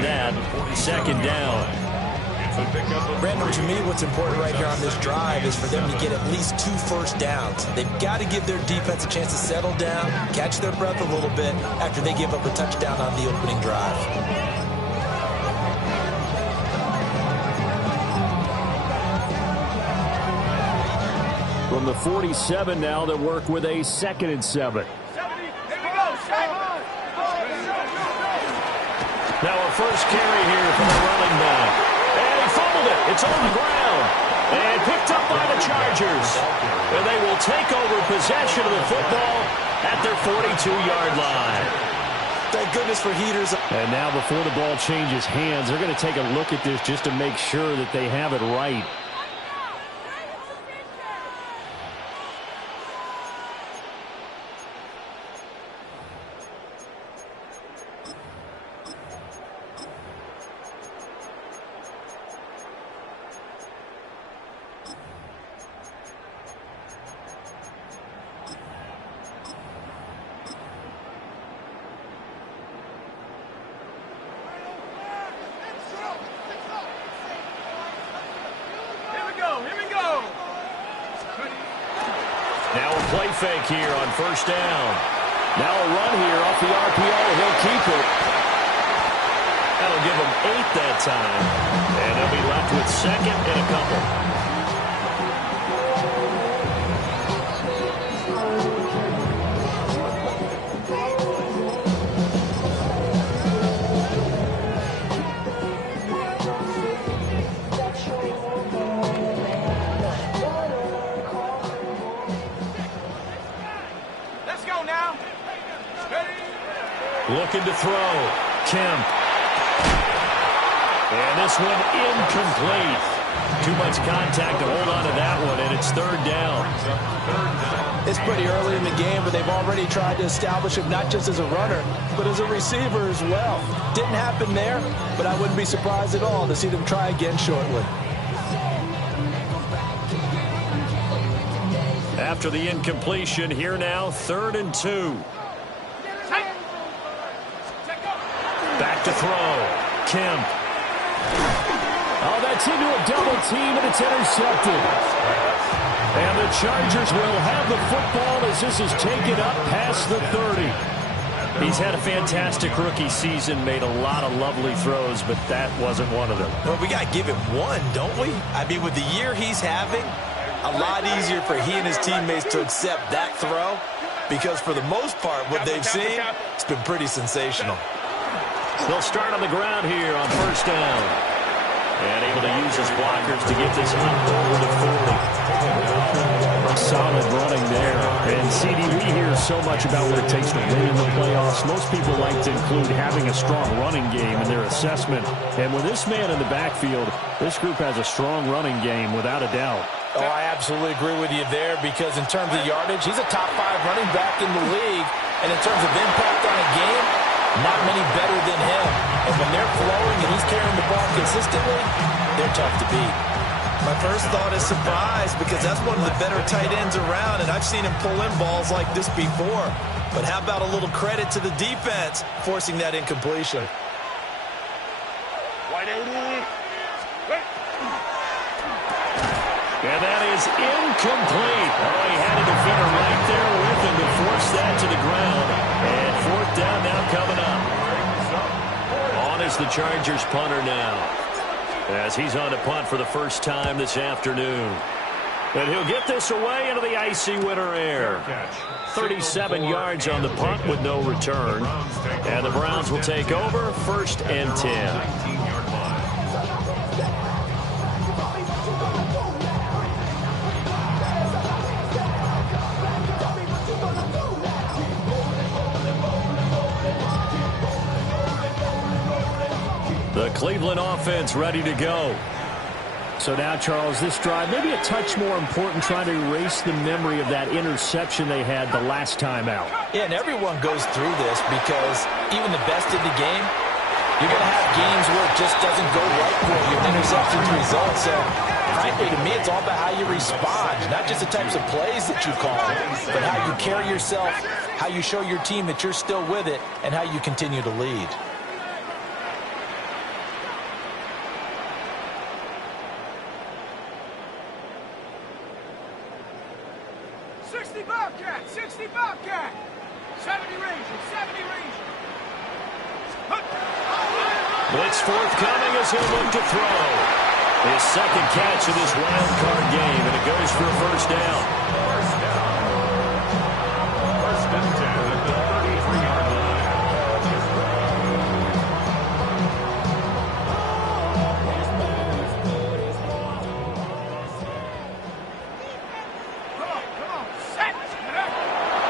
that, second down. Brandon, to me, what's important right here on this drive is for them to get at least 2 first downs. They've got to give their defense a chance to settle down, catch their breath a little bit after they give up a touchdown on the opening drive. From the 47 now, they work with a 2nd and 7. Now a first carry here from the running back. And he fumbled it. It's on the ground. And picked up by the Chargers. And they will take over possession of the football at their 42-yard line. Thank goodness for heaters. And now before the ball changes hands, they're going to take a look at this just to make sure that they have it right. Now a play fake here on first down. Now a run here off the RPO. He'll keep it. That'll give him 8 that time. And he'll be left with 2nd and a couple. Looking to throw. Kemp. And this one incomplete. Too much contact to hold on to that one, and it's 3rd down. It's pretty early in the game, but they've already tried to establish him not just as a runner, but as a receiver as well. Didn't happen there, but I wouldn't be surprised at all to see them try again shortly. After the incompletion, here now, 3rd and 2. Back to throw. Kemp. Oh, that's into a double team, and it's intercepted. And the Chargers will have the football as this is taken up past the 30. He's had a fantastic rookie season, made a lot of lovely throws, but that wasn't one of them. Well, we got to give him one, don't we? I mean, with the year he's having, a lot easier for he and his teammates to accept that throw, because for the most part, what they've seen, it's been pretty sensational. They'll start on the ground here on first down. And able to use his blockers to get this up over the 40. Solid running there. And, CD, we hear so much about what it takes to win in the playoffs. Most people like to include having a strong running game in their assessment. And with this man in the backfield, this group has a strong running game without a doubt. Oh, I absolutely agree with you there, because in terms of yardage, he's a top 5 running back in the league. And in terms of impact on a game, not many better than him. And when they're flowing and he's carrying the ball consistently, they're tough to beat. My first thought is surprise, because that's one of the better tight ends around, and I've seen him pull in balls like this before. But how about a little credit to the defense forcing that incompletion? And that is incomplete. Oh, he had a defender right there with him to force that to the ground. And 4th down now coming up. On is the Chargers punter now, as he's on to punt for the first time this afternoon. And he'll get this away into the icy winter air. 37 yards on the punt with no return. And the Browns will take over 1st and 10. The Cleveland offense ready to go. So now, Charles, this drive, maybe a touch more important, trying to erase the memory of that interception they had the last time out. Yeah, and everyone goes through this, because even the best in the game, you're going to have games where it just doesn't go right for you, and interceptions result. So, frankly, to me, it's all about how you respond, not just the types of plays that you call, but how you carry yourself, how you show your team that you're still with it, and how you continue to lead. Blitz forthcoming as he'll look to throw. His second catch of this wild card game, and it goes for a first down. First and 10 at the 33-yard line.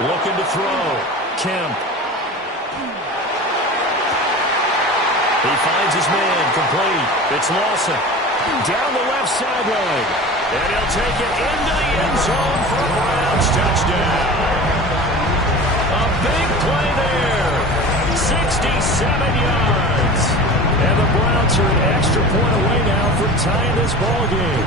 Looking to throw. Kemp. He finds his man. Complete. It's Lawson. Down the left sideline. And he'll take it into the end zone for a Browns touchdown. A big play there. 67 yards. And the Browns are an extra point away now from tying this ball game.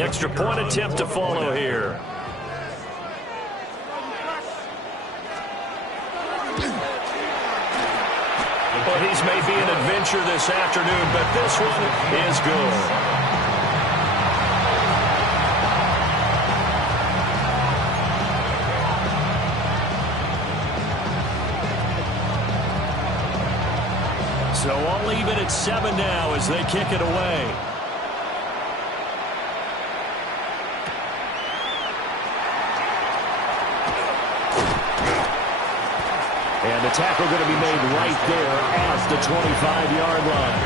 Extra point attempt to follow here. Well, these may be an adventure this afternoon, but this one is good. So I'll leave it at 7 now as they kick it away. And the tackle going to be made right there at the 25-yard line.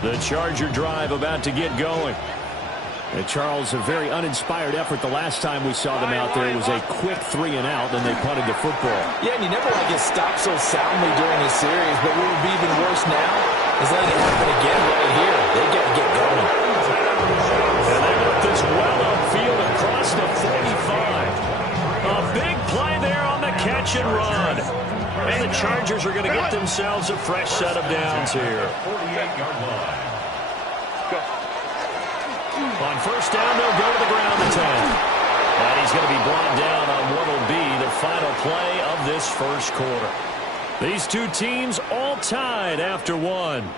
The Charger drive about to get going. And Charles, a very uninspired effort the last time we saw them out there. It was a quick 3 and out, then they punted the football. Yeah, and you never want to get stopped so soundly during a series, but what would be even worse now is letting it happen again right here. They got to get going. And they work this well upfield across the 45. A big play there on the catch and run. And the Chargers are going to get themselves a fresh set of downs here. 48-yard line. On first down, they'll go to the ground at 10. And he's going to be brought down on what will be the final play of this first quarter. These two teams all tied after one.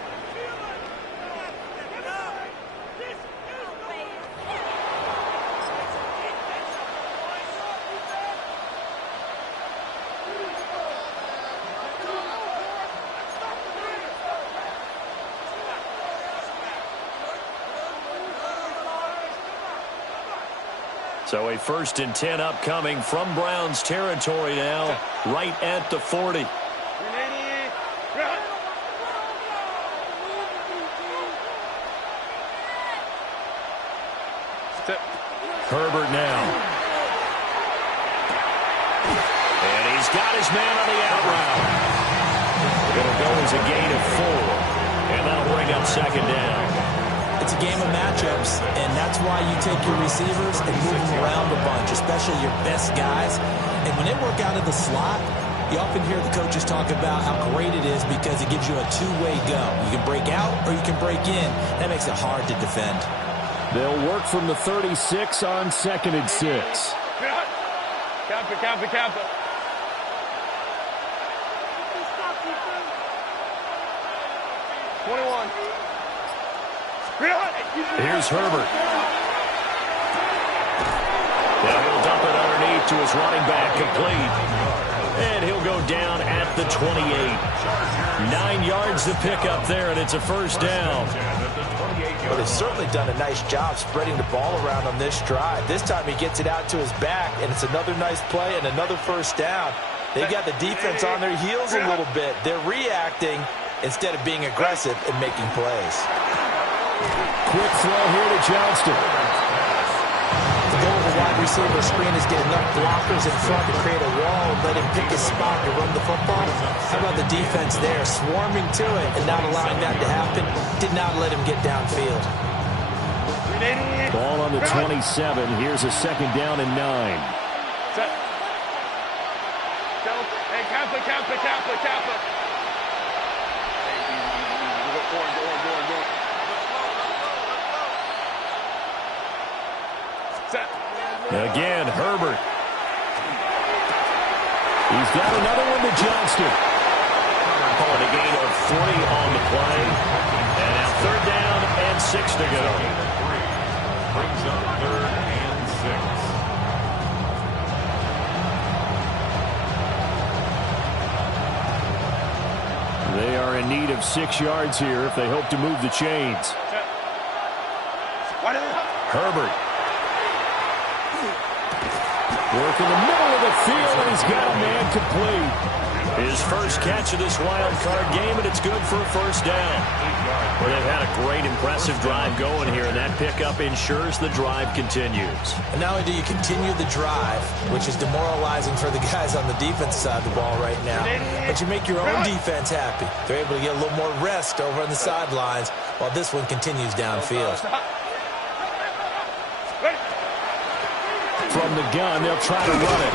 So a 1st and 10 upcoming from Browns territory now, right at the 40. Herbert now. And he's got his man on the out route. It'll go as a gain of 4. And that'll bring up second down. It's a game of matchups, and that's why you take your receivers and move them around a bunch, especially your best guys. And when they work out of the slot, you often hear the coaches talk about how great it is because it gives you a two-way go. You can break out or you can break in. That makes it hard to defend. They'll work from the 36 on 2nd and 6. Kappa. 21. Here's Herbert. Now he'll dump it underneath to his running back, complete. And he'll go down at the 28. 9 yards to pick up there, and it's a first down. But they've certainly done a nice job spreading the ball around on this drive. This time he gets it out to his back, and it's another nice play and another first down. They've got the defense on their heels a little bit. They're reacting instead of being aggressive and making plays. Quick throw here to Johnston. The goal of the wide receiver screen is get enough blockers in front to create a wall and let him pick his spot to run the football. How about the defense there, swarming to it and not allowing that to happen? Did not let him get downfield. Ball on the 27. Here's a second down and 9. Set. Hey, Kappa. Go on. Again, Herbert. He's got another one to Johnston. Calling a gain of 40 on the play. And now 3rd down and 6 to go. Brings up 3rd and 6. They are in need of 6 yards here if they hope to move the chains. Herbert. Working the middle of the field, and he's got a man complete. His first catch of this wild card game, and it's good for a 1st down. Well, they've had a great, impressive drive going here, and that pickup ensures the drive continues. And not only do you continue the drive, which is demoralizing for the guys on the defense side of the ball right now, but you make your own defense happy. They're able to get a little more rest over on the sidelines while this one continues downfield. From the gun, they'll try to run it.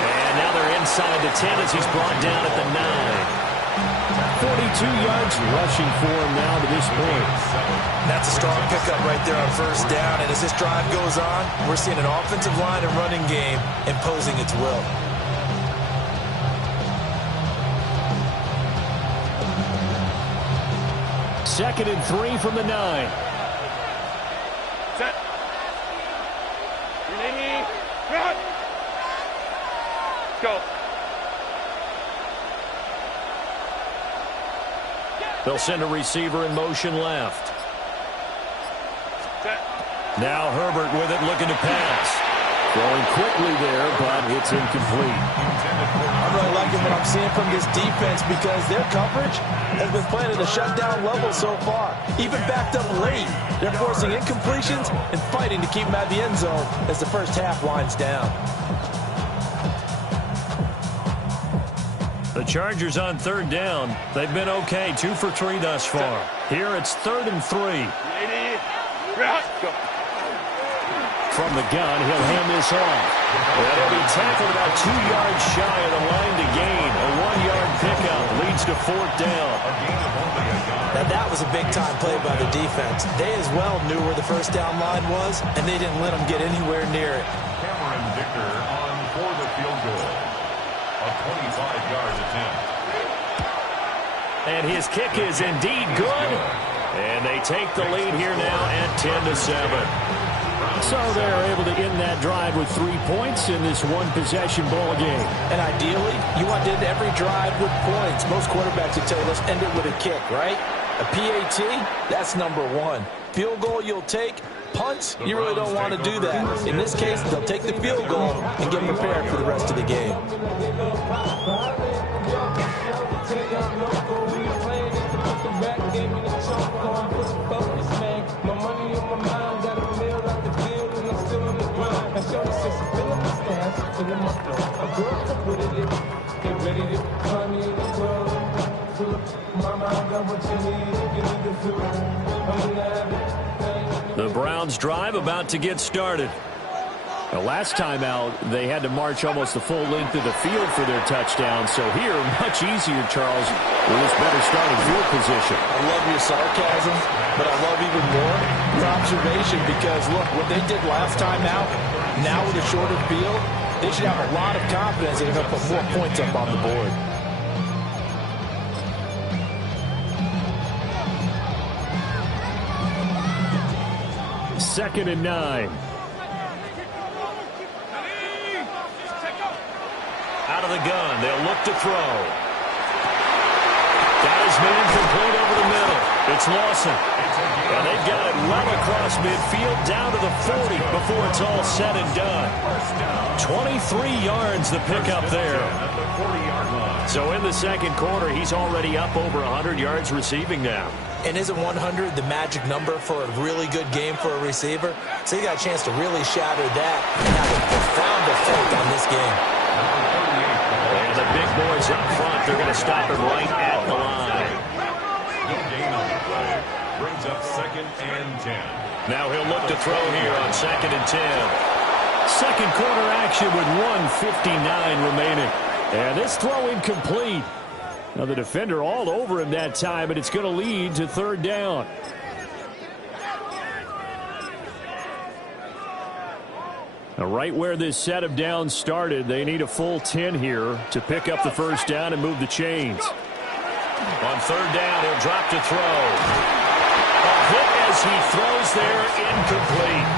And now they're inside the 10 as he's brought down at the 9. 42 yards rushing for him now to this point. That's a strong pickup right there on 1st down. And as this drive goes on, we're seeing an offensive line and running game imposing its will. Second and 3 from the 9. Set. Ready. Run. Go. They'll send a receiver in motion left. Set. Now Herbert with it, looking to pass. Going quickly there, but it's incomplete. I'm really liking what I'm seeing from this defense because their coverage has been playing at a shutdown level so far. Even backed up late, they're forcing incompletions and fighting to keep them out of the end zone as the first half winds down. The Chargers on 3rd down. They've been okay, 2 for 3 thus far. Here it's 3rd and 3. Ready. Run. Go. From the gun, he'll hand this off. And he'll be tackled about 2 yards shy of the line to gain. A 1-yard pickup leads to 4th down. Now that was a big-time play by the defense. They as well knew where the 1st down line was, and they didn't let them get anywhere near it. Cameron Victor on for the field goal. A 25-yard attempt. And his kick is indeed good. And they take the lead here now at 10-7. So they're able to end that drive with 3 points in this one-possession ball game. And ideally, you want to end every drive with points. Most quarterbacks would tell you, let's end it with a kick, right? A PAT, that's number 1. Field goal you'll take. Punts, you really don't want to do that. In this case, they'll take the field goal and get prepared for the rest of the game. The Browns drive about to get started. The last time out, they had to march almost the full length of the field for their touchdown. So here, much easier, Charles, with this better starting field position. I love your sarcasm, but I love even more your observation because, look, what they did last time out, now with a shorter field, they should have a lot of confidence that they're going to put more points up on the board. Second and 9. Out of the gun, they'll look to throw. Got his man complete over the middle. It's Lawson. And they've got it well across midfield down to the 40 before it's all said and done. 23 yards the pickup there. So in the second quarter, he's already up over 100 yards receiving now. And isn't 100 the magic number for a really good game for a receiver? So you got a chance to really shatter that and have a profound effect on this game. And the big boys up front, they're going to stop him right at the line. Gain on the play. Brings up 2nd and 10. Now he'll look to throw here on 2nd and 10. Second quarter action with 1:59 remaining. And this throw incomplete. Now the defender all over him that time, but it's going to lead to 3rd down. Right where this set of downs started, they need a full 10 here to pick up the first down and move the chains. On third down, he'll drop to throw. A hit as he throws there, incomplete.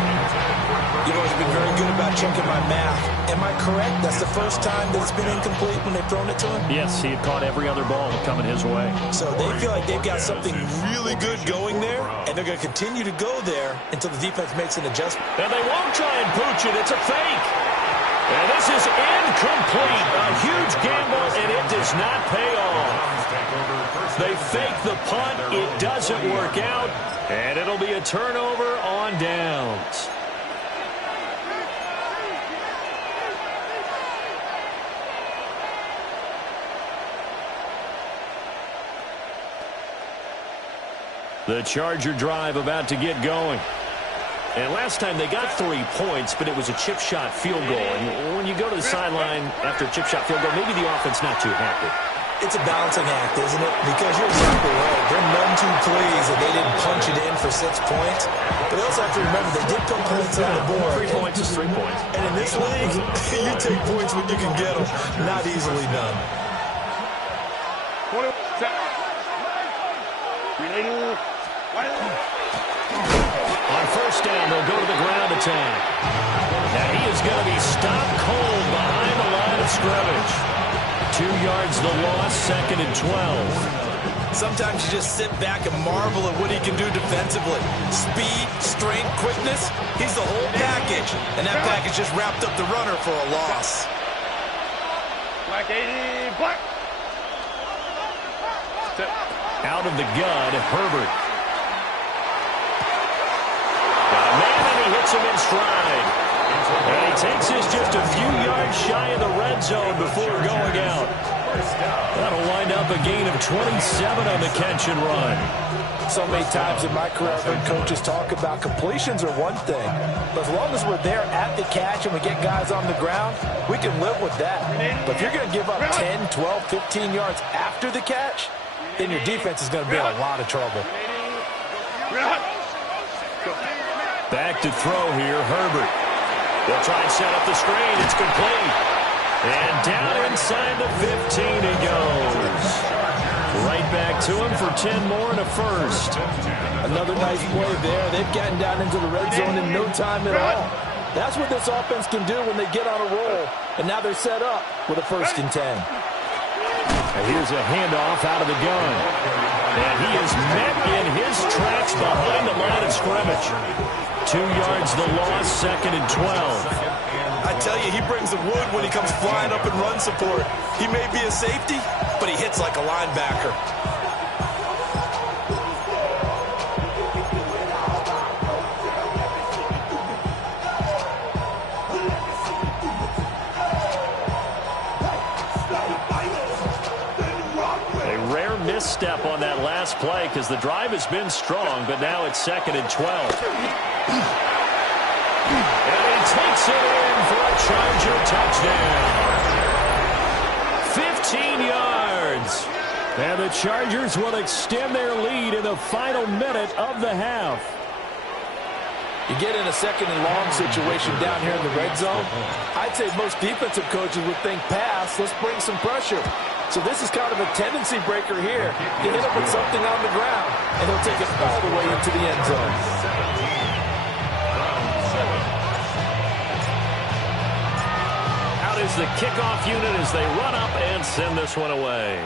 You've always been very good about checking my math. Am I correct? That's the first time that it's been incomplete when they've thrown it to him? Yes, he had caught every other ball coming his way. So they feel like they've got something really good going there, and they're going to continue to go there until the defense makes an adjustment. And they won't try and pooch it. It's a fake. And this is incomplete. A huge gamble, and it does not pay off. They fake the punt. It doesn't work out, and it'll be a turnover on downs. The Charger drive about to get going. And last time they got 3 points, but it was a chip shot field goal. And when you go to the sideline after a chip shot field goal, maybe the offense not too happy. It's a balancing act, isn't it? Because you're exactly right. They're none too pleased that they didn't punch it in for 6 points. But they also have to remember they did put points on the board. 3 points is 3 points. And in this league, you take points when you can get them. Not easily done. On first down, they'll go to the ground attack. Now he is going to be stopped cold behind the line of scrimmage. 2 yards the loss, 2nd and 12. Sometimes you just sit back and marvel at what he can do defensively. Speed, strength, quickness, he's the whole package. And that package just wrapped up the runner for a loss. Black 80, black. Out of the gun, Herbert. Got a man, and he hits him in stride. And he takes this just a few yards shy of the red zone before going out. That'll wind up a gain of 27 on the catch and run. So many times in my career, I've heard coaches talk about completions are one thing. But as long as we're there at the catch and we get guys on the ground, we can live with that. But if you're going to give up 10, 12, 15 yards after the catch, then your defense is going to be in a lot of trouble. Back to throw here, Herbert. They'll try and set up the screen. It's complete. And down inside the 15 he goes. Right back to him for 10 more and a first. Another nice play there. They've gotten down into the red zone in no time at all. That's what this offense can do when they get on a roll. And now they're set up with a 1st and 10. And here's a handoff out of the gun. And he is met in his tracks behind the line of scrimmage. 2 yards the loss, 2nd and 12. I tell you, he brings the wood when he comes flying up in run support. He may be a safety, but he hits like a linebacker. A rare misstep on that last play because the drive has been strong, but now it's 2nd and 12. And he takes it in for a Charger touchdown. 15 yards. And the Chargers will extend their lead in the final minute of the half. You get in a 2nd and long situation down here in the red zone, I'd say most defensive coaches would think pass, let's bring some pressure. So this is kind of a tendency breaker here. You hit him with something on the ground, and he'll take it all the way into the end zone. Out is the kickoff unit as they run up and send this one away.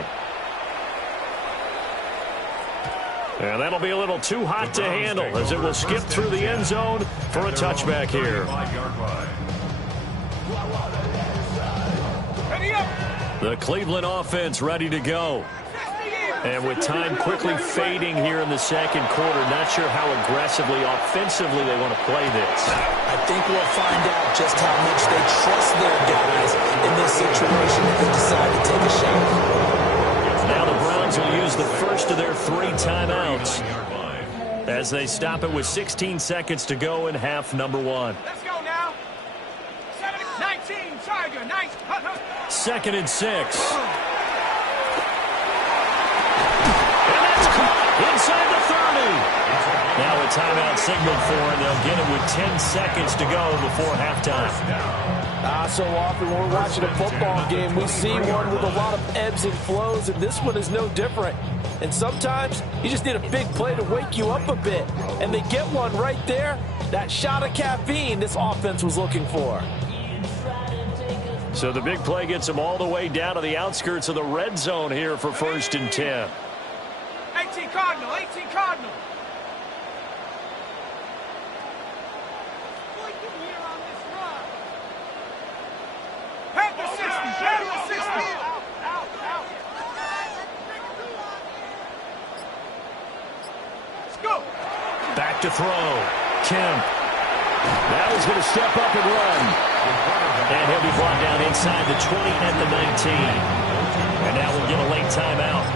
And that'll be a little too hot to handle as it will skip through the end zone for a touchback here. The Cleveland offense ready to go. And with time quickly fading here in the 2nd quarter, not sure how aggressively, offensively they want to play this. I think we'll find out just how much they trust their guys in this situation if they decide to take a shot. Now the Browns will use the first of their 3 timeouts as they stop it with 16 seconds to go in half number 1. Let's go now. 19, Charger, nice. 2nd and 6. And that's caught inside the 30. Now it's timeout signaled for, and they'll get it with 10 seconds to go before halftime. So often when we're watching a football game, we see one with a lot of ebbs and flows, and this one is no different. And sometimes you just need a big play to wake you up a bit. And they get one right there, that shot of caffeine this offense was looking for. So the big play gets them all the way down to the outskirts of the red zone here for 1st and 10. 18 Cardinal, 18 Cardinal. Panther 60, Panther 60. Let's go. Back to throw. Kemp. Now he's going to step up and run. And he'll be brought down inside the 20 at the 19. And now we'll get a late timeout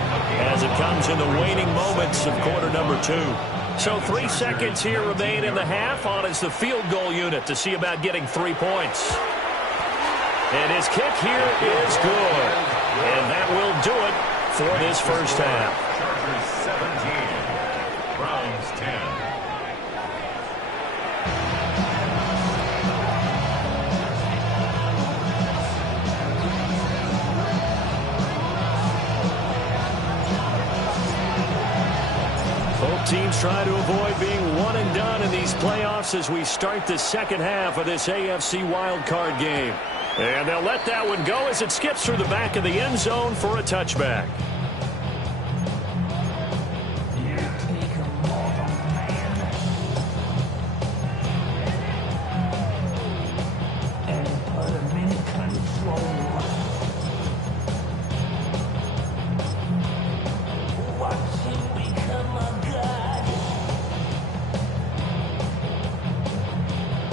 as it comes in the waning moments of quarter number 2. So 3 seconds here remain in the half. On is the field goal unit to see about getting 3 points. And his kick here is good. And that will do it for this first half. Chargers 17, Browns 10. Both teams try to avoid being one and done in these playoffs as we start the second half of this AFC wildcard game. And they'll let that one go as it skips through the back of the end zone for a touchback.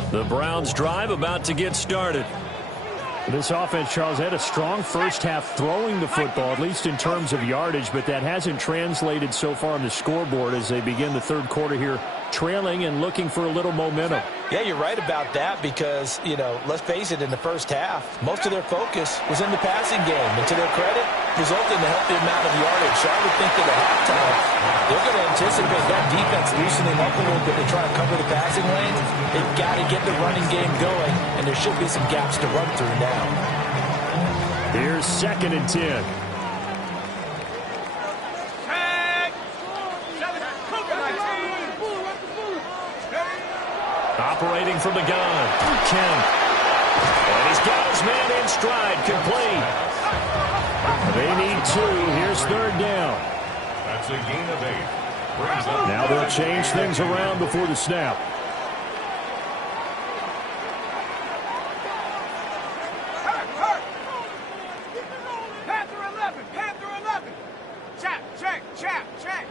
The Browns drive about to get started. This offense, Charles, had a strong first half throwing the football, at least in terms of yardage, but that hasn't translated so far on the scoreboard as they begin the third quarter here, trailing and looking for a little momentum. Yeah, you're right about that because, let's face it, in the first half, most of their focus was in the passing game. And to their credit, resulted in a healthy amount of yardage. So I would think that at halftime, they're going to anticipate that defense loosening up a little bit to try to cover the passing lanes. They've got to get the running game going, and there should be some gaps to run through now. Here's 2nd and 10. Operating from the gun, Kemp. And he's got his man in stride, complete. They need 2. Here's 3rd down. That's a gain of 8. Brings up Now they'll change things around before the snap. Panther 11, Panther 11. Check, check, check, check.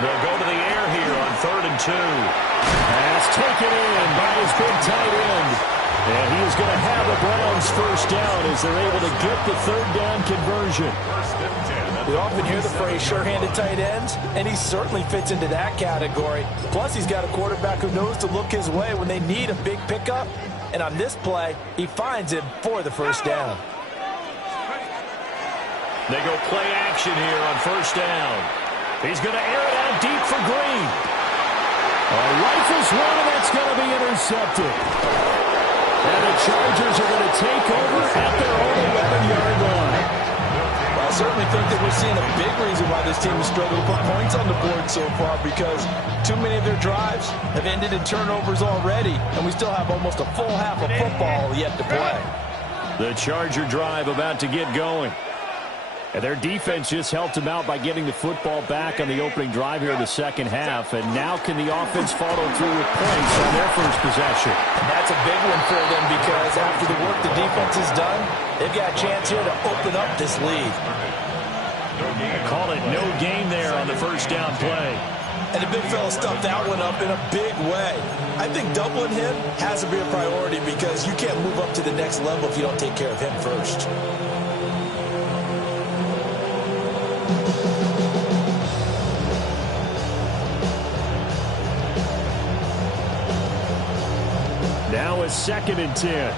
They'll go to the air here on 3rd and 2. Pass taken in by his big tight end. And he is going to have the Browns first down as they're able to get the 3rd down conversion. We often hear the phrase sure-handed tight ends, and he certainly fits into that category. Plus, he's got a quarterback who knows to look his way when they need a big pickup. And on this play, he finds him for the first down. They go play action here on 1st down. He's going to air it out deep for Green. Rifles one, and that's going to be intercepted. And the Chargers are going to take over at their own 11-yard line. Well, I certainly think that we're seeing a big reason why this team has struggled to put points on the board so far, because too many of their drives have ended in turnovers already, and we still have almost a full half of football yet to play. The Charger drive about to get going. And their defense just helped them out by getting the football back on the opening drive here in the second half. And now can the offense follow through with points on their first possession? And that's a big one for them because after the work the defense has done, they've got a chance here to open up this lead. Call it no gain there on the first down play. And the big fella stuffed that one up in a big way. I think doubling him has to be a priority because you can't move up to the next level if you don't take care of him first. Now it's 2nd and 10.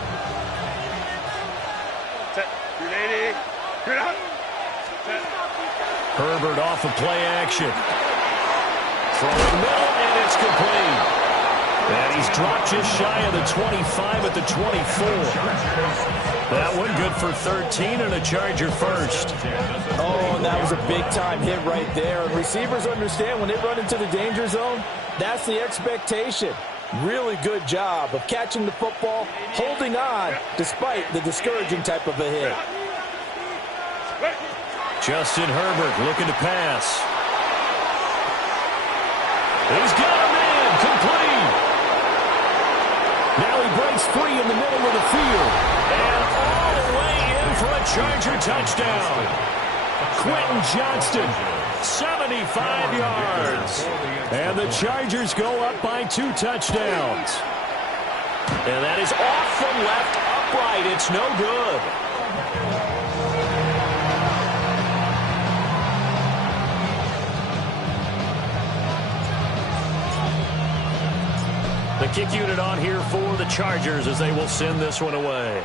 Set. 380. Good up. Herbert off of play action. Throwing middle, and it's complete. And he's dropped just shy of the 25 at the 24. That one good for 13 and a Charger first. Oh, and that was a big-time hit right there. And receivers understand when they run into the danger zone, that's the expectation. Really good job of catching the football, holding on, despite the discouraging type of a hit. Justin Herbert looking to pass. He's got him in, complete. Now he breaks free in the middle of the field. And all the way in for a Charger touchdown. Quentin Johnston, 75 yards. And the Chargers go up by 2 touchdowns. And that is off from left, upright. It's no good. The kick unit on here for the Chargers as they will send this one away.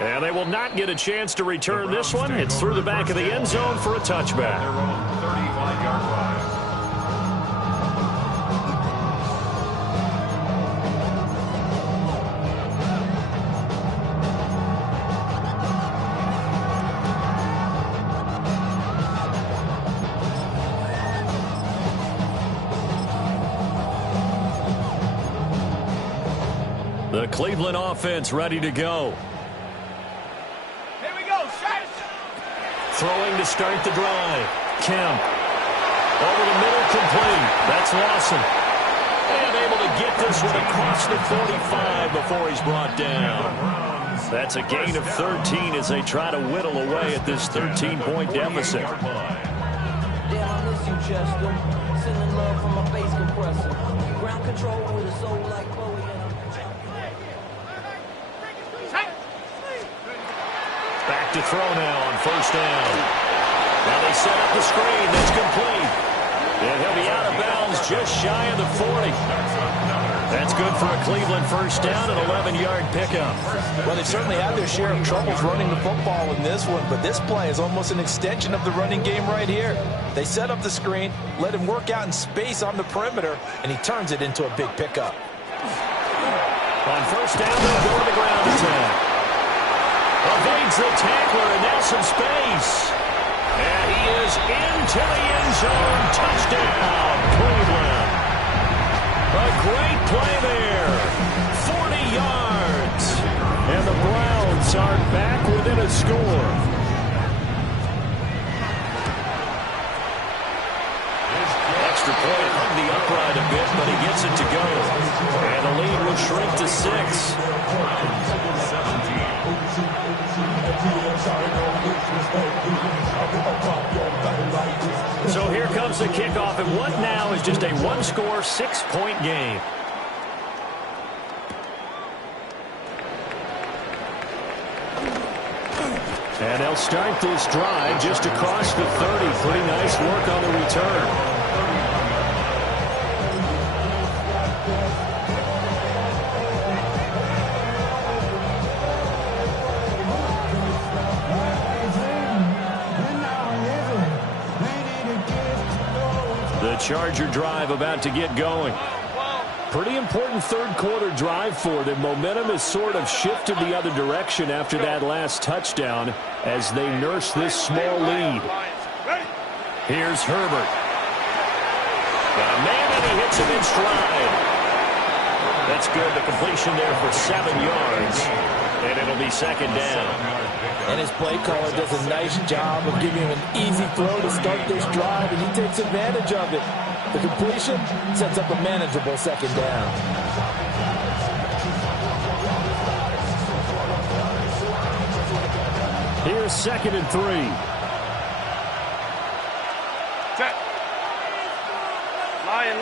And they will not get a chance to return this one. It's through the back of the end zone for a touchback. 35-yard line. The Cleveland offense ready to go. Here we go, shot. Throwing to start the drive. Kemp. Over the middle, complete. That's Lawson. And able to get this one across the 45 before he's brought down. That's a gain of 13 as they try to whittle away at this 13-point deficit. Damn, I miss you, Chester. Sending love from my bass compressor. Ground control with a soul like Bowie. Back to throw now on first down. Now they set up the screen. That's complete. And he'll be out of bounds just shy of the 40. That's good for a Cleveland first down, an 11-yard pickup. Well, they certainly had their share of troubles running the football in this one, but this play is almost an extension of the running game right here. They set up the screen, let him work out in space on the perimeter, and he turns it into a big pickup. On first down, they'll go to the ground attack. Evades the tackler, and now some space. And he is into the end zone. Touchdown, Cleveland. A great play there. 40 yards. And the Browns are back within a score. Extra point hung the upright a bit, but he gets it to go. And the lead will shrink to 6. So here comes the kickoff, and what now is just a one-score, 6-point game. And they'll start this drive just across the 30. Pretty nice work on the return. The Charger drive about to get going. Pretty important third-quarter drive for them. Momentum has sort of shifted the other direction after that last touchdown as they nurse this small lead. Here's Herbert. Got a man, and he hits him in stride. That's good. The completion there for 7 yards, and it'll be second down. And his play caller does a nice job of giving him an easy throw to start this drive, and he takes advantage of it. The completion sets up a manageable second down. Here's 2nd and 3. Check. Lion.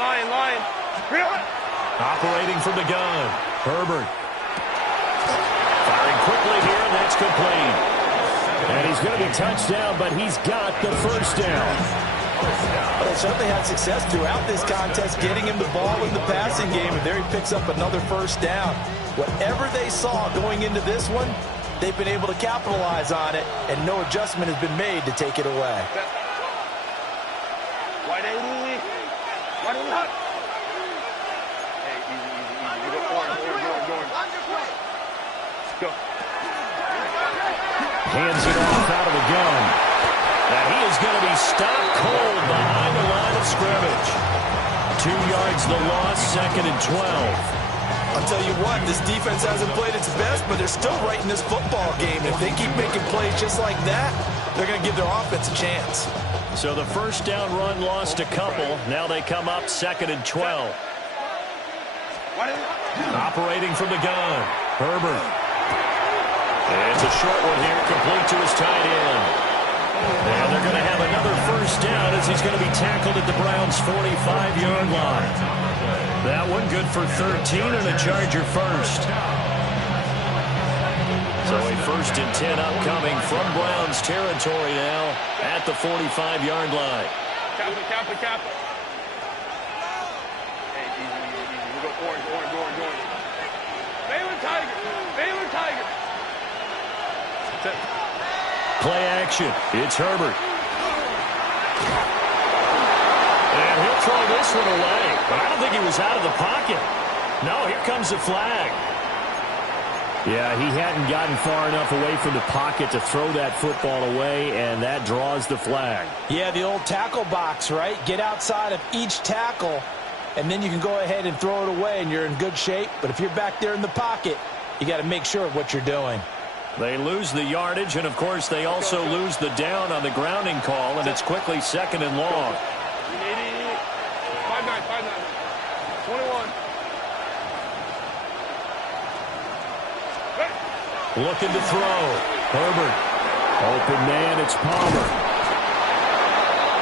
Operating from the gun. Herbert. Firing quickly here, and that's complete. And he's going to be touched down, but he's got the first down. Well, they certainly had success throughout this contest, getting him the ball in the passing game, and there he picks up another first down. Whatever they saw going into this one, they've been able to capitalize on it, and no adjustment has been made to take it away. Wide 80. Wide 80 hot. Hey, easy. You go orange. Let's go. Hands it off out of the gun. And he is going to be stopped cold behind the line of scrimmage. 2 yards the loss, 2nd and 12. I'll tell you what, this defense hasn't played its best, but they're still right in this football game. If they keep making plays just like that, they're going to give their offense a chance. So the first down run lost a couple. Now they come up 2nd and 12. Operating from the gun, Herbert. It's a short one here, complete to his tight end. And they're going to have another first down as he's going to be tackled at the Browns' 45-yard line. That one good for 13 and a Charger first. So a 1st and 10 upcoming from Browns territory now at the 45-yard line. Cap. Hey, easy. We go orange. Baylor Tiger. Play action. It's Herbert. And he'll throw this one away. But I don't think he was out of the pocket. No, here comes the flag. Yeah, he hadn't gotten far enough away from the pocket to throw that football away, and that draws the flag. Yeah, the old tackle box, right? Get outside of each tackle, and then you can go ahead and throw it away, and you're in good shape. But if you're back there in the pocket, you got to make sure of what you're doing. They lose the yardage, and, of course, they also lose the down on the grounding call, and it's quickly 2nd and long. 5-9. 21. Looking to throw. Herbert. Open man, it's Palmer.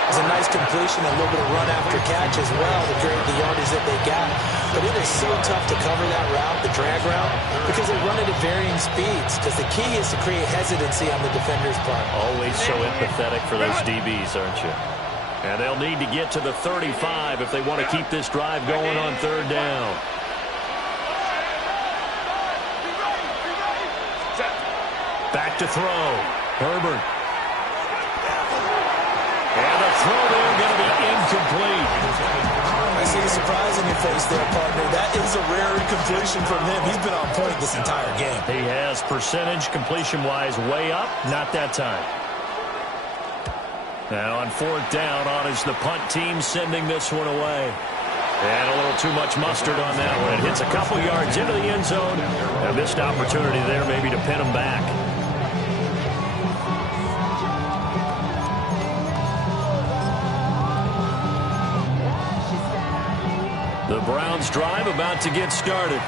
It's a nice completion, a little bit of run after catch as well to create the yardage that they got. But it is so tough to cover that route, the drag route, because they run it at varying speeds. Because the key is to create hesitancy on the defender's part. Always so empathetic for those DBs, aren't you? And they'll need to get to the 35 if they want to keep this drive going on 3rd down. Back to throw. Herbert. And the throw there going to be incomplete. I see a surprise in your face there, partner. That is a rare incompletion from him. He's been on point this entire game. He has percentage completion-wise way up. Not that time. Now on 4th down, on is the punt team sending this one away. And a little too much mustard on that one. It hits a couple yards into the end zone. A missed opportunity there maybe to pin him back. The Browns drive about to get started.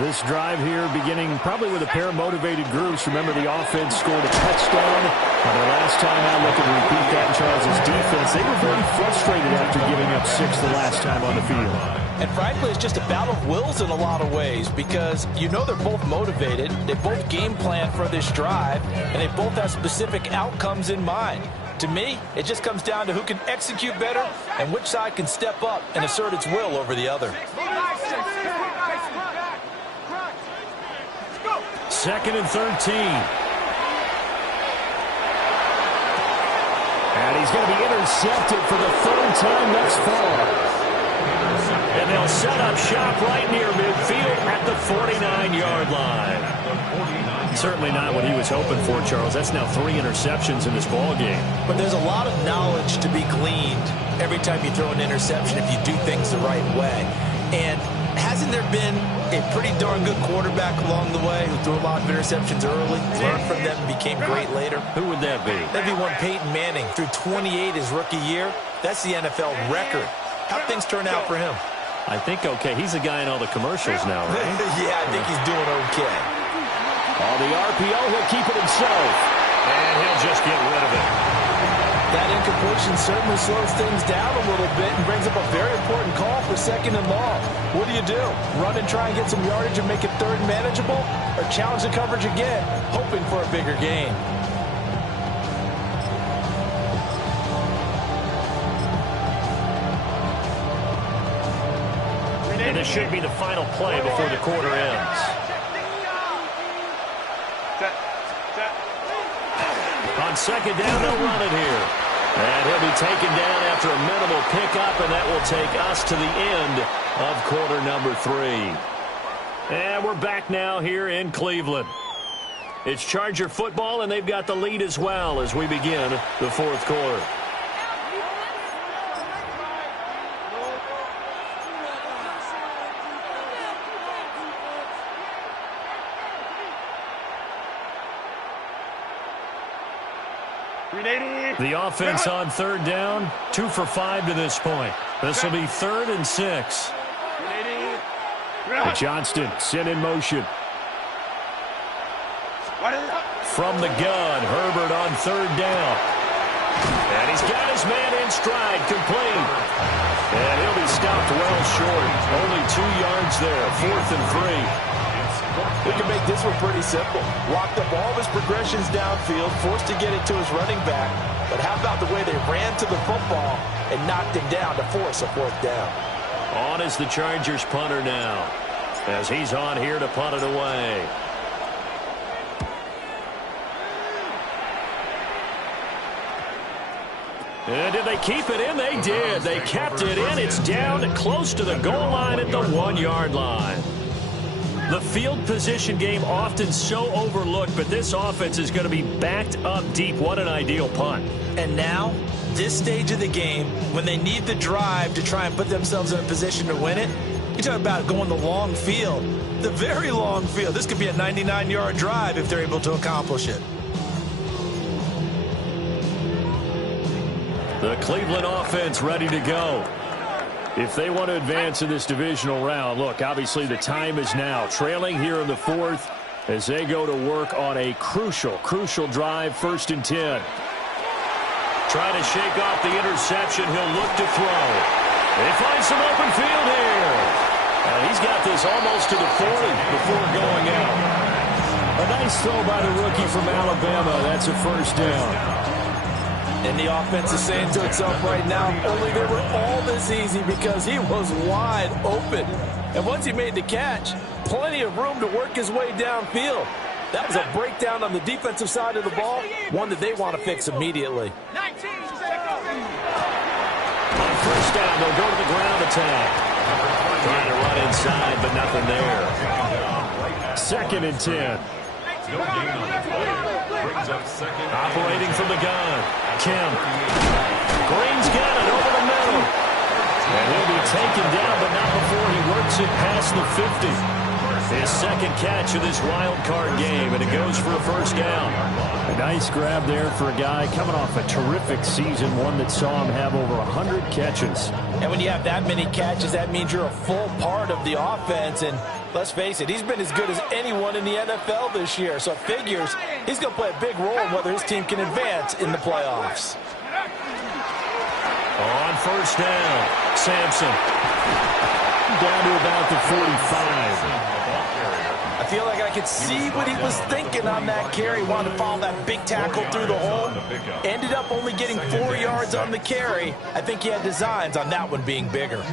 This drive here beginning probably with a pair of motivated groups. Remember, the offense scored a touchdown. And the last time out, looking to repeat that in Charles' defense, they were very frustrated after giving up 6 the last time on the field. And frankly, it's just a battle of wills in a lot of ways because you know they're both motivated. They both game plan for this drive, and they both have specific outcomes in mind. To me, it just comes down to who can execute better and which side can step up and assert its will over the other. 2nd and 13. And he's going to be intercepted for the 3rd time thus far. And they'll set up shop right near midfield at the 49-yard line. Certainly not what he was hoping for, Charles. That's now 3 interceptions in this ball game. But there's a lot of knowledge to be gleaned every time you throw an interception if you do things the right way. And hasn't there been a pretty darn good quarterback along the way who threw a lot of interceptions early, learned from them, and became great later? Who would that be? That'd be one Peyton Manning. Threw 28 his rookie year. That's the NFL record. How'd things turn out for him? I think okay. He's the guy in all the commercials now, right? Yeah, I think he's doing okay. On the RPO, he'll keep it himself. And he'll just get rid of it. That incompletion certainly slows things down a little bit and brings up a very important call for 2nd and long. What do you do? Run and try and get some yardage and make it 3rd manageable? Or challenge the coverage again, hoping for a bigger gain? And this should be the final play before the quarter ends. On second down, they'll run it here. And he'll be taken down after a minimal pickup, and that will take us to the end of quarter number 3. And we're back now here in Cleveland. It's Charger football, and they've got the lead as well as we begin the fourth quarter. The offense on third down, 2 for 5 to this point. This will be 3rd and 6. Johnston sent in motion. From the gun, Herbert on third down. And he's got his man in stride, complete. And he'll be stopped well short. Only 2 yards there, 4th and 3. We can make this one pretty simple. Locked up all of his progressions downfield, forced to get it to his running back. But how about the way they ran to the football and knocked him down to force a 4th down? On is the Chargers punter now, as he's on here to punt it away. And did they keep it in? They did. They kept it in. It's down close to the goal line at the 1-yard line. The field position game often so overlooked, but this offense is going to be backed up deep. What an ideal punt. And now, this stage of the game, when they need the drive to try and put themselves in a position to win it, you talk about going the long field, the very long field. This could be a 99-yard drive if they're able to accomplish it. The Cleveland offense ready to go. If they want to advance in this divisional round, look, obviously the time is now. Trailing here in the 4th as they go to work on a crucial drive, 1st and 10. Trying to shake off the interception. He'll look to throw. They find some open field here. And he's got this almost to the 40 before going out. A nice throw by the rookie from Alabama. That's a 1st down. And the offense is saying to itself right now, only they were all this easy because he was wide open. And once he made the catch, plenty of room to work his way downfield. That was a breakdown on the defensive side of the ball, one that they want to fix immediately. On 1st down, they'll go to the ground attack. Trying to run inside, but nothing there. 2nd and 10. Operating from the gun. Kim. Green's got it over the middle. And he'll be taken down, but not before he works it past the 50. His 2nd catch of this wild card game, and it goes for a 1st down. A nice grab there for a guy coming off a terrific season, one that saw him have over 100 catches. And when you have that many catches, that means you're a full part of the offense. And let's face it, he's been as good as anyone in the NFL this year. So it figures he's going to play a big role in whether his team can advance in the playoffs. On 1st down, Sampson. Down to about the 45. I feel like I could see what he was thinking on that carry. Wanted to follow that big tackle through the hole. Ended up only getting 4 yards on the carry. I think he had designs on that one being bigger.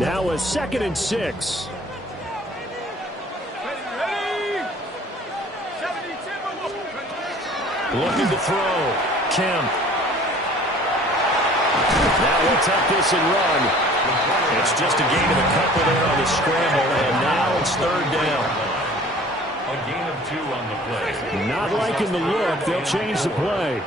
Now a 2nd and 6. Looking to throw. Kemp. Now he'll tuck this and run. It's just a gain of a couple there on the scramble, and now it's 3rd down. A gain of 2 on the play. Not liking the look. They'll change the play.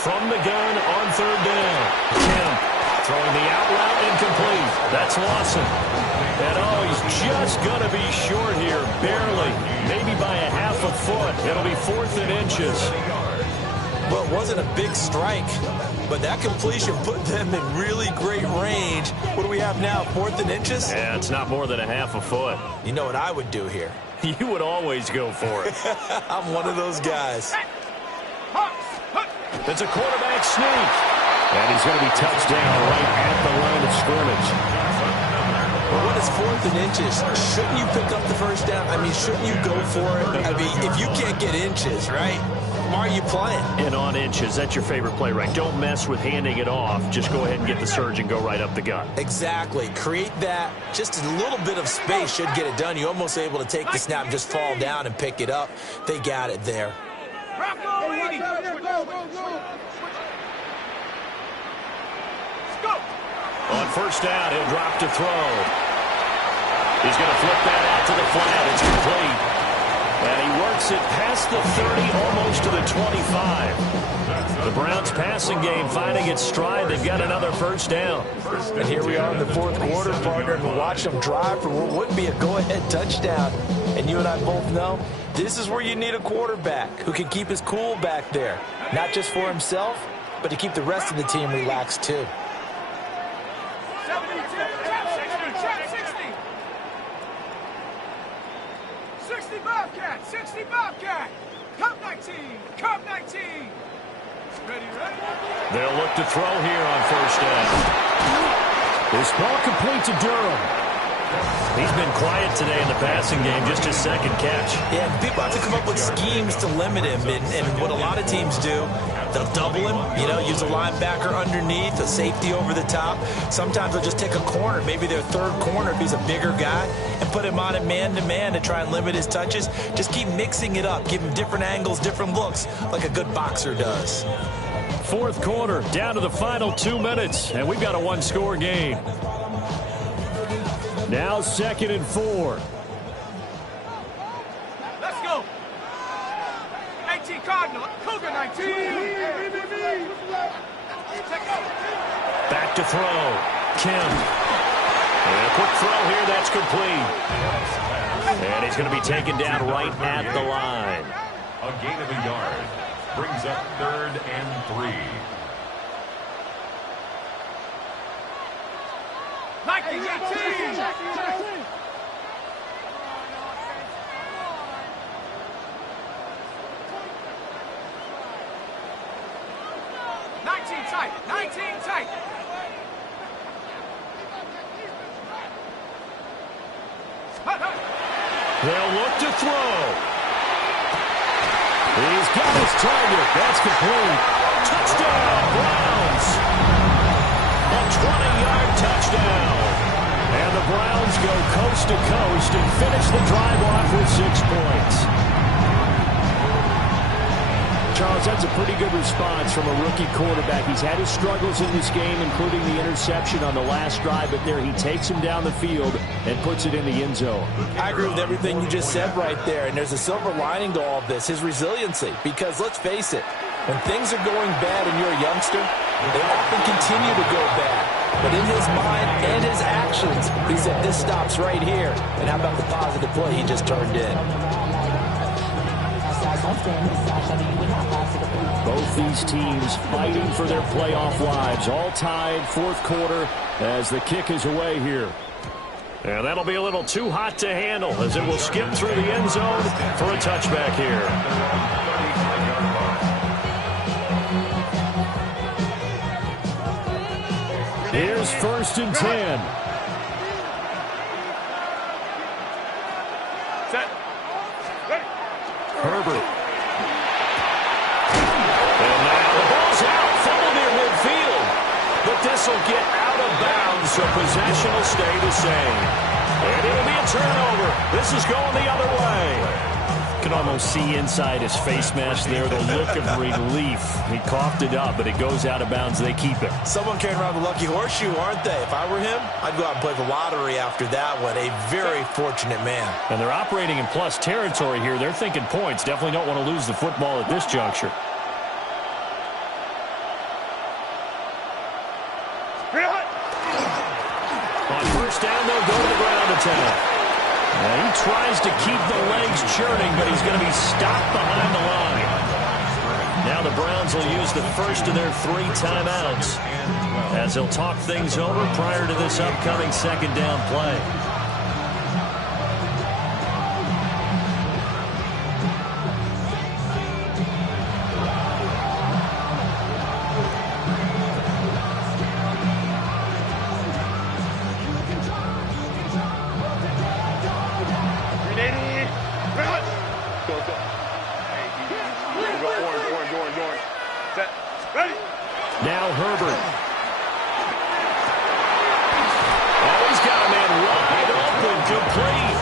From the gun on 3rd down. Kemp throwing the out route incomplete. That's Lawson. And he's just going to be short here, barely, maybe by a half a foot. It'll be 4th and inches. Well, it wasn't a big strike, but that completion put them in really great range. What do we have now, 4th and inches? Yeah, it's not more than a half a foot. You know what I would do here? You would always go for it. I'm one of those guys. It's a quarterback sneak. And he's going to be touched down right at the line of scrimmage. But when it's 4th and inches, shouldn't you pick up the 1st down? I mean, shouldn't you go for it? I mean, if you can't get inches, right? smart are you playing? And on inches, that's your favorite play, right? Don't mess with handing it off. Just go ahead and get the surge and go right up the gut. Exactly. Create that. Just a little bit of space should get it done. You're almost able to take the snap and just fall down and pick it up. They got it there. On first down, he'll drop to throw. He's going to flip that out to the flat. It's complete. And he works it past the 30, almost to the 25. The Browns passing game finding its stride. They've got another first down. And here we are in the fourth quarter, partner, and watch them drive for what would be a go-ahead touchdown. And you and I both know this is where you need a quarterback who can keep his cool back there. Not just for himself, but to keep the rest of the team relaxed too. 60 Bobcat, 60 Bobcat. Cup 19, Cup 19. Ready? They'll look to throw here on first down. This ball complete to Durham. He's been quiet today in the passing game, just his second catch. Yeah, people have to come up with schemes to limit him, and what a lot of teams do, they'll double him, use a linebacker underneath, a safety over the top. Sometimes they'll just take a corner, maybe their third corner if he's a bigger guy, and put him on a man-to-man to try and limit his touches. Just keep mixing it up, give him different angles, different looks, like a good boxer does. Fourth quarter, down to the final 2 minutes, and we've got a one-score game. Now 2nd and 4. Let's go. 18 Cardinal, Cougar 19. Back to throw. Kim. And a quick throw here, that's complete. And he's going to be taken down right at the line. A gain of a yard. Brings up 3rd and 3. 19, 18. Tight, 19 tight. They'll look to throw. He's got his target. That's complete. Touchdown, Browns. A 20-yard touchdown. And the Browns go coast to coast and finish the drive off with 6 points. Charles, that's a pretty good response from a rookie quarterback. He's had his struggles in this game, including the interception on the last drive, but there he takes him down the field and puts it in the end zone. I agree with everything you just said right there, and there's a silver lining to all of this, his resiliency, because let's face it, when things are going bad and you're a youngster, they often continue to go bad. But in his mind and his actions, he said, this stops right here. And how about the positive play he just turned in? Both these teams fighting for their playoff lives, all tied, fourth quarter, as the kick is away here. And that'll be a little too hot to handle as it will skip through the end zone for a touchback here. Here's 1st and 10. Set. Ready. Herbert. And now the ball's out, fumble near midfield. But this will get out of bounds, so possession will stay the same. And it'll be a turnover. This is going the other way. You can almost see inside his face mask there the look of relief. He coughed it up, but it goes out of bounds. They keep it. Someone carrying around the lucky horseshoe, aren't they? If I were him, I'd go out and play the lottery after that one. A very fortunate man. And they're operating in plus territory here. They're thinking points. Definitely don't want to lose the football at this juncture. On first down, they'll go to the ground attack. Now he tries to keep the legs churning, but he's going to be stopped behind the line. Now the Browns will use the first of their 3 timeouts as they'll talk things over prior to this upcoming 2nd down play. Herbert. Oh, he's got a man wide open, complete.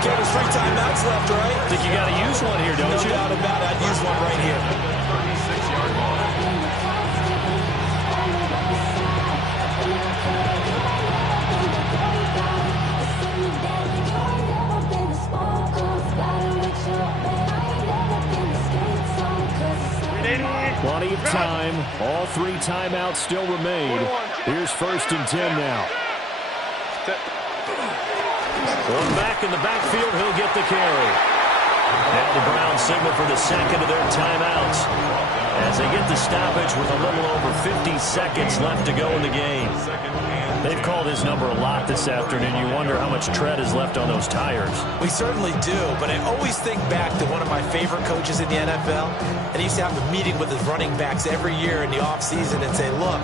Okay, there's 3 timeouts left, right? I think you got to use one here, don't you? No doubt about it. I'd use one right here. 36-yard line. Plenty of time. All 3 timeouts still remain. Here's 1st and 10 now. One back in the backfield. He'll get the carry. Now the Browns signal for the second of their timeouts as they get the stoppage with a little over 50 seconds left to go in the game. They've called his number a lot this afternoon. You wonder how much tread is left on those tires. We certainly do, but I always think back to one of my favorite coaches in the NFL, and he used to have a meeting with his running backs every year in the offseason and say, look,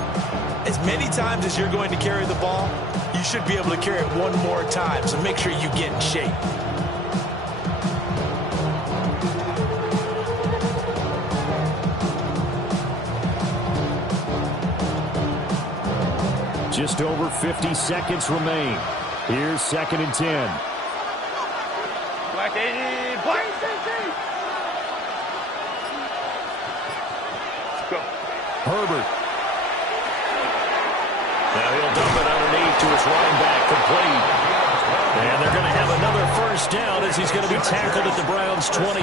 as many times as you're going to carry the ball, you should be able to carry it one more time, so make sure you get in shape. Just over 50 seconds remain. Here's 2nd and 10. Herbert. Now he'll dump it underneath to his running back, complete. And they're going to have another 1st down as he's going to be tackled at the Browns' 23.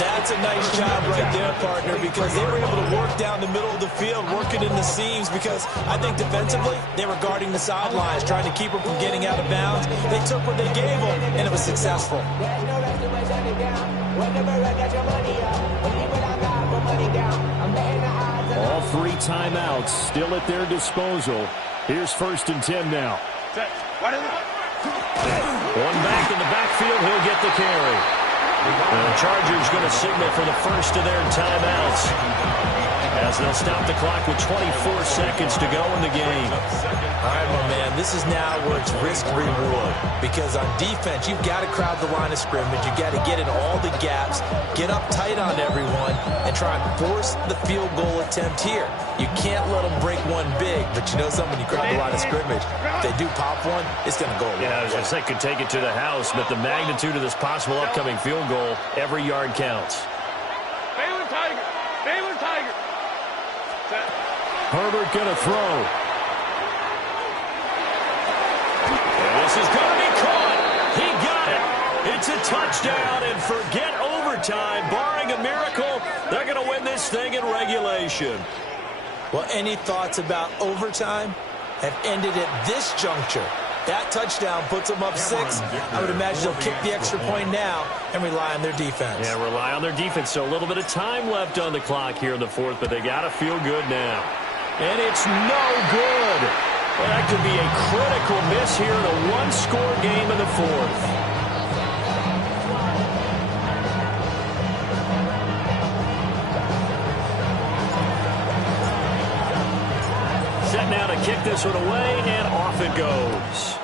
That's a nice job right there, partner, because they were able to work down the middle of the field, working in the seams, because I think defensively they were guarding the sidelines, trying to keep them from getting out of bounds. They took what they gave them, and it was successful. All 3 timeouts still at their disposal. Here's 1st and 10 now. One back in the backfield. He'll get the carry. The Chargers going to signal for the 1st of their timeouts as they'll stop the clock with 24 seconds to go in the game. All right, my man, this is now where it's risk-reward, because on defense, you've got to crowd the line of scrimmage. You've got to get in all the gaps, get up tight on everyone, and try and force the field goal attempt here. You can't let them break one big, but you know something, when you crowd the line of scrimmage, if they do pop one, it's going to go away. Yeah, I was going to say, could take it to the house, but the magnitude of this possible upcoming field goal, every yard counts. Baylor Tiger. Baylor Tiger. Herbert going to throw. And this is going to be caught. He got it. It's a touchdown, and forget overtime. Barring a miracle, they're going to win this thing in regulation. Well, any thoughts about overtime have ended at this juncture. That touchdown puts them up 6. I would imagine they'll kick the extra point now and rely on their defense. Yeah, rely on their defense. So a little bit of time left on the clock here in the 4th, but they got to feel good now. And it's no good. Well, that could be a critical miss here in a one-score game in the 4th. Set now to kick this one away, and off it goes.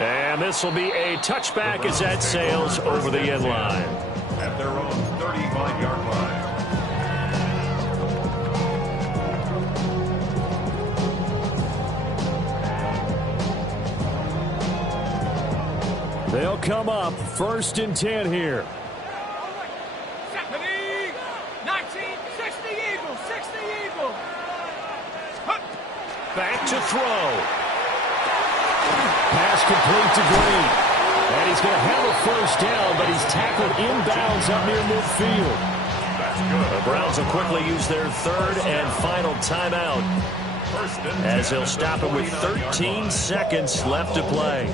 And this will be a touchback as that sails over the end line. At their own 35-yard line. They'll come up 1st and 10 here. 60 Eagles, 60 Eagles. Back to throw. Pass complete to Green. And he's going to have a 1st down, but he's tackled inbounds up near midfield. The Browns will quickly use their 3rd and final timeout as they'll stop it with 13 seconds left to play.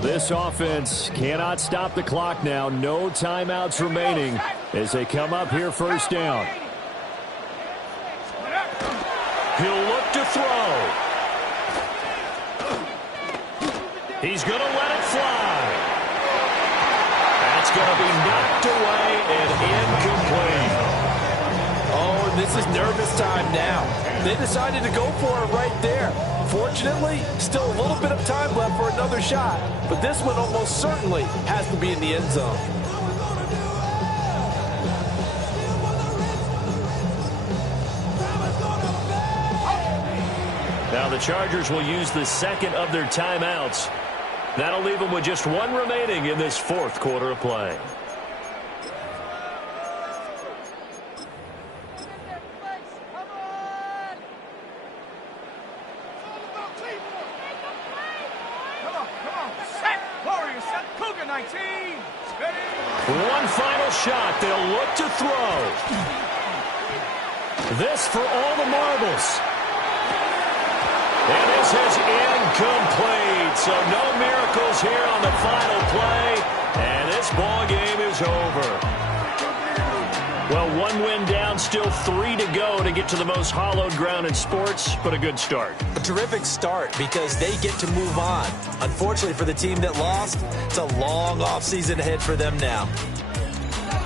This offense cannot stop the clock now. No timeouts remaining as they come up here 1st down. He'll look to throw. He's going to let it fly. That's going to be knocked away and incomplete. Oh, this is nervous time now. They decided to go for it right there. Unfortunately, still a little bit of time left for another shot, but this one almost certainly has to be in the end zone. Now the Chargers will use the second of their timeouts. That'll leave them with just one remaining in this fourth quarter of play. One final shot. They'll look to throw. This for all the marbles. And this is incomplete. So no miracles here on the final play. And this ball game is over. Well, one win down, still 3 to go to get to the most hallowed ground in sports, but a good start. A terrific start because they get to move on. Unfortunately for the team that lost, it's a long offseason ahead for them now.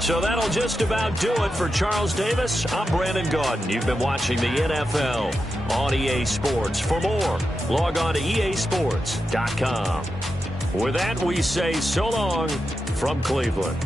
So that'll just about do it for Charles Davis. I'm Brandon Gaudin. You've been watching the NFL on EA Sports. For more, log on to easports.com. With that, we say so long from Cleveland.